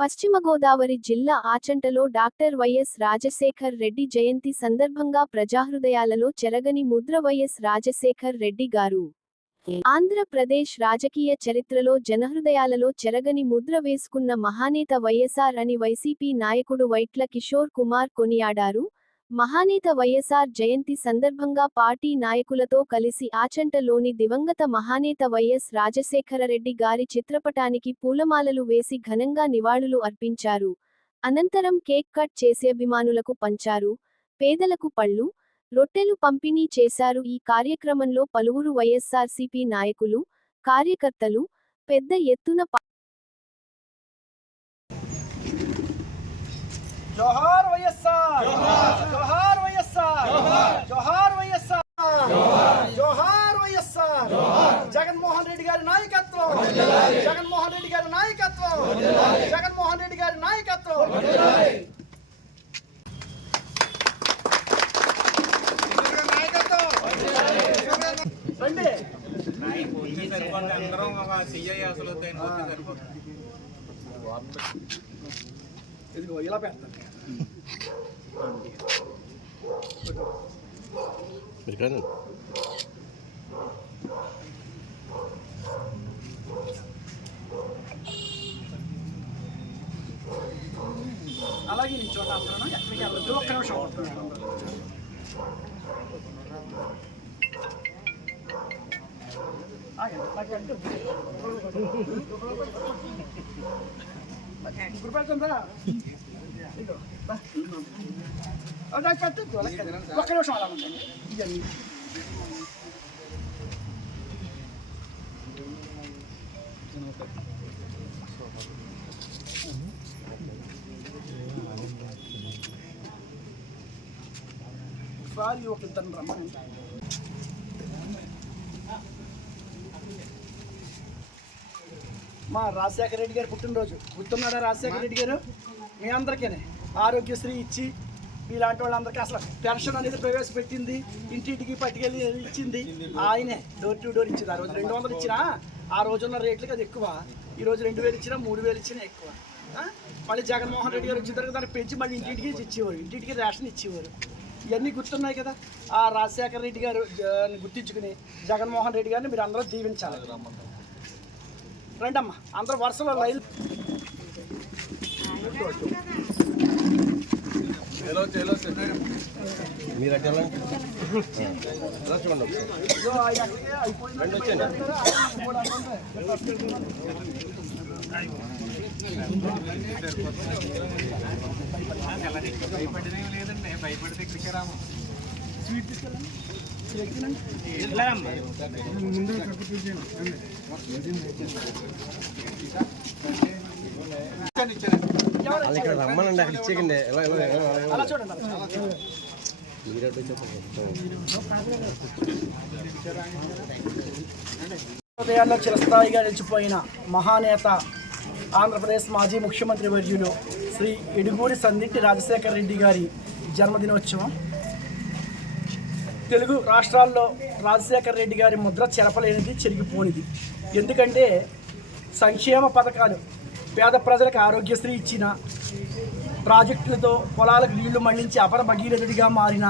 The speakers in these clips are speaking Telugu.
పశ్చిమ గోదావరి జిల్లా ఆచంటలో డాక్టర్ వైఎస్ రాజశేఖర్ రెడ్డి జయంతి సందర్భంగా ప్రజాహృదయాలలో చెరగని ముద్ర వైఎస్ రాజశేఖర్ రెడ్డి గారు. ఆంధ్రప్రదేశ్ రాజకీయ చరిత్రలో జనహృదయాలలో చెరగని ముద్ర వేసుకున్న మహానేత వైఎస్ఆర్ అని వైసీపీ నాయకుడు వైట్ల కిషోర్ కుమార్ కొనియాడారు. మహానేత వైఎస్ఆర్ జయంతి సందర్భంగా పార్టీ నాయకులతో కలిసి ఆచంటలోని దివంగత మహానేత వైఎస్ రాజశేఖరరెడ్డి గారి చిత్రపటానికి పూలమాలలు వేసి ఘనంగా నివాళులు అర్పించారు. అనంతరం కేక్ కట్ చేసి అభిమానులకు పంచారు. పేదలకు పళ్లు, రొట్టెలు పంపిణీ చేశారు. ఈ కార్యక్రమంలో పలువురు వైఎస్ఆర్సీపీ నాయకులు, కార్యకర్తలు పెద్ద ఎత్తున జోహార్ వైఎస్ఆర్, జోహార్ వైఎస్ఆర్, జోహార్ వైఎస్ఆర్, జోహార్ వైఎస్ఆర్. జగన్మోహన్ రెడ్డి గారి నాయకత్వం, జగన్మోహన్ రెడ్డి గారి నాయకత్వం, జగన్మోహన్ రెడ్డి గారి నాయకత్వం. రండి ఇదిగో ఇలా పెడతాను. అలాగే నేను చోట వస్తున్నాను, ఎక్కడికి వెళ్ళొద్దు, ఒక్క నిమిషం గుర్తుపెడుతుందా? ఒక్క నిమిషం అలా ఉంటుంది. ఇవన్నీ ఒక ఇద్దరు రమ్మని మా రాజశేఖర రెడ్డి గారు పుట్టినరోజు గుర్తున్నాడా? రాజశేఖర రెడ్డి గారు మీ అందరికీ ఆరోగ్యశ్రీ ఇచ్చి ఇలాంటి వాళ్ళందరికీ అసలు పెన్షన్ అనేది ప్రవేశపెట్టింది, ఇంటింటికి పట్టుకెళ్ళి ఇచ్చింది ఆయనే. డోర్ టు డోర్ ఇచ్చింది. ఆ రోజు 200 ఇచ్చినా ఆ రోజున్న రేట్లకి అది ఎక్కువ. ఈరోజు 2000 ఇచ్చినా 3000 ఇచ్చినా ఎక్కువ. మళ్ళీ జగన్మోహన్ రెడ్డి గారు వచ్చిన తర్వాత దాన్ని పెంచి మళ్ళీ ఇంటింటికి ఇచ్చేవారు, ఇంటింటికి రేషన్ ఇచ్చేవారు. ఇవన్నీ గుర్తున్నాయి కదా. ఆ రాజశేఖర రెడ్డి గారు గుర్తించుకుని జగన్మోహన్ రెడ్డి గారిని మీరు అందరూ దీవించాలి. రండమ్మా అందరూ వరుసలో లైన్. లేదండి, భయపడితే ఇక్కడికే రాము. స్వీట్ తీసుకెళ్ళండి. రమ్మనండి, అక్కడ ఇచ్చేకండి. అలా చూడండి. హృదయాల్లో చిరస్థాయిగా నిలిచిపోయిన మహానేత ఆంధ్రప్రదేశ్ మాజీ ముఖ్యమంత్రి వర్యులు శ్రీ ఎడుగూరి సందిట్టి రాజశేఖర రెడ్డి గారి జన్మదినోత్సవం. తెలుగు రాష్ట్రాల్లో రాజశేఖర రెడ్డి గారి ముద్ర చెరపలేనిది, చెరిగిపోనిది. ఎందుకంటే సంక్షేమ పథకాలు, పేద ప్రజలకు ఆరోగ్యశ్రీ ఇచ్చిన, ప్రాజెక్టులతో పొలాలకు నీళ్లు మళ్లించి అపర భగీరథుడిగా మారిన,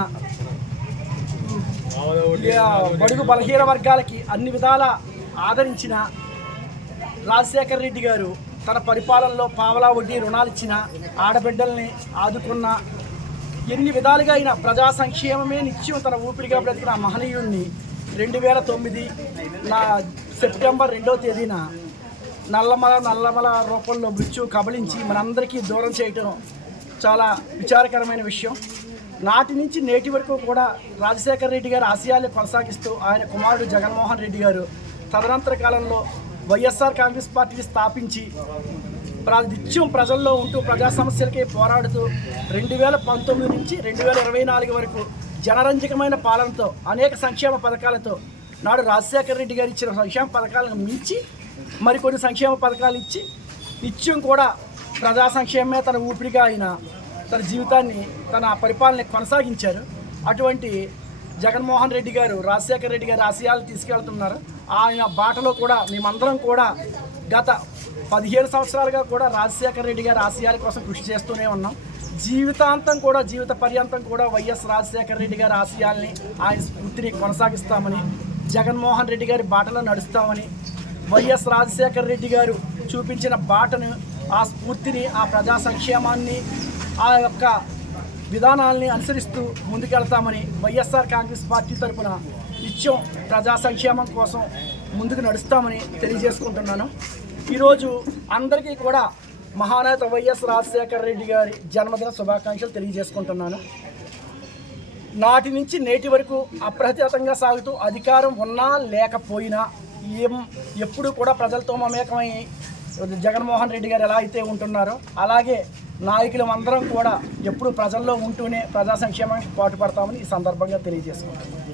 బడుగు బలహీన వర్గాలకి అన్ని విధాల ఆదరించిన రాజశేఖర రెడ్డి గారు తన పరిపాలనలో పావలా వడ్డీ రుణాలు ఇచ్చిన, ఆడబిడ్డల్ని ఆదుకున్న, ఎన్ని విధాలుగా అయినా ప్రజా సంక్షేమమే నిత్యం తన ఊపిరిగా బ్రతికిన మహనీయుడిని 2009 సెప్టెంబర్ 2వ తేదీన నల్లమల రూపంలో మృత్యు కబళించి మనందరికీ దూరం చేయటం చాలా విచారకరమైన విషయం. నాటి నుంచి నేటి వరకు కూడా రాజశేఖర రెడ్డి గారి ఆశయాలు కొనసాగిస్తూ ఆయన కుమారుడు జగన్మోహన్ రెడ్డి గారు తదనంతర కాలంలో వైఎస్ఆర్ కాంగ్రెస్ పార్టీని స్థాపించి నిత్యం ప్రజల్లో ఉంటూ ప్రజా సమస్యలకే పోరాడుతూ 2019 నుంచి 2024 వరకు జనరంజకమైన పాలనతో అనేక సంక్షేమ పథకాలతో నాడు రాజశేఖర రెడ్డి గారు ఇచ్చిన సంక్షేమ పథకాలను మించి మరికొన్ని సంక్షేమ పథకాలు ఇచ్చి నిత్యం కూడా ప్రజా సంక్షేమమే తన ఊపిరిగా ఆయన తన జీవితాన్ని, తన పరిపాలన కొనసాగించారు. అటువంటి జగన్మోహన్ రెడ్డి గారు రాజశేఖర రెడ్డి గారి ఆశయాలు తీసుకెళ్తున్నారు. ఆయన బాటలో కూడా మేమందరం కూడా గత 15 సంవత్సరాలుగా కూడా రాజశేఖర రెడ్డి గారి ఆశయాల కోసం కృషి చేస్తూనే ఉన్నాం. జీవితాంతం కూడా జీవిత పర్యంతం కూడా వైఎస్ రాజశేఖర రెడ్డి గారి ఆశయాల్ని ఆయన స్ఫూర్తిని కొనసాగిస్తామని, జగన్మోహన్ రెడ్డి గారి బాటలో నడుస్తామని, వైఎస్ రాజశేఖర రెడ్డి గారు చూపించిన బాటను, ఆ స్ఫూర్తిని, ఆ ప్రజా సంక్షేమాన్ని, ఆ యొక్క విధానాల్ని అనుసరిస్తూ ముందుకెళ్తామని వైఎస్ఆర్ కాంగ్రెస్ పార్టీ తరఫున నిత్యం ప్రజా సంక్షేమం కోసం ముందుకు నడుస్తామని తెలియజేసుకుంటున్నాను. ఈరోజు అందరికీ కూడా మహానేత వైఎస్ రాజశేఖర రెడ్డి గారి జన్మదిన శుభాకాంక్షలు తెలియజేసుకుంటున్నాను. నాటి నుంచి నేటి వరకు అప్రతిహతంగా సాగుతూ అధికారం ఉన్నా లేకపోయినా ఎప్పుడు కూడా ప్రజలతో మమేకమై జగన్మోహన్ రెడ్డి గారు ఎలా అయితే ఉంటున్నారో అలాగే నాయకులం అందరం కూడా ఎప్పుడు ప్రజల్లో ఉంటూనే ప్రజా సంక్షేమానికి పాటుపడతామని ఈ సందర్భంగా తెలియజేసుకుంటున్నాం.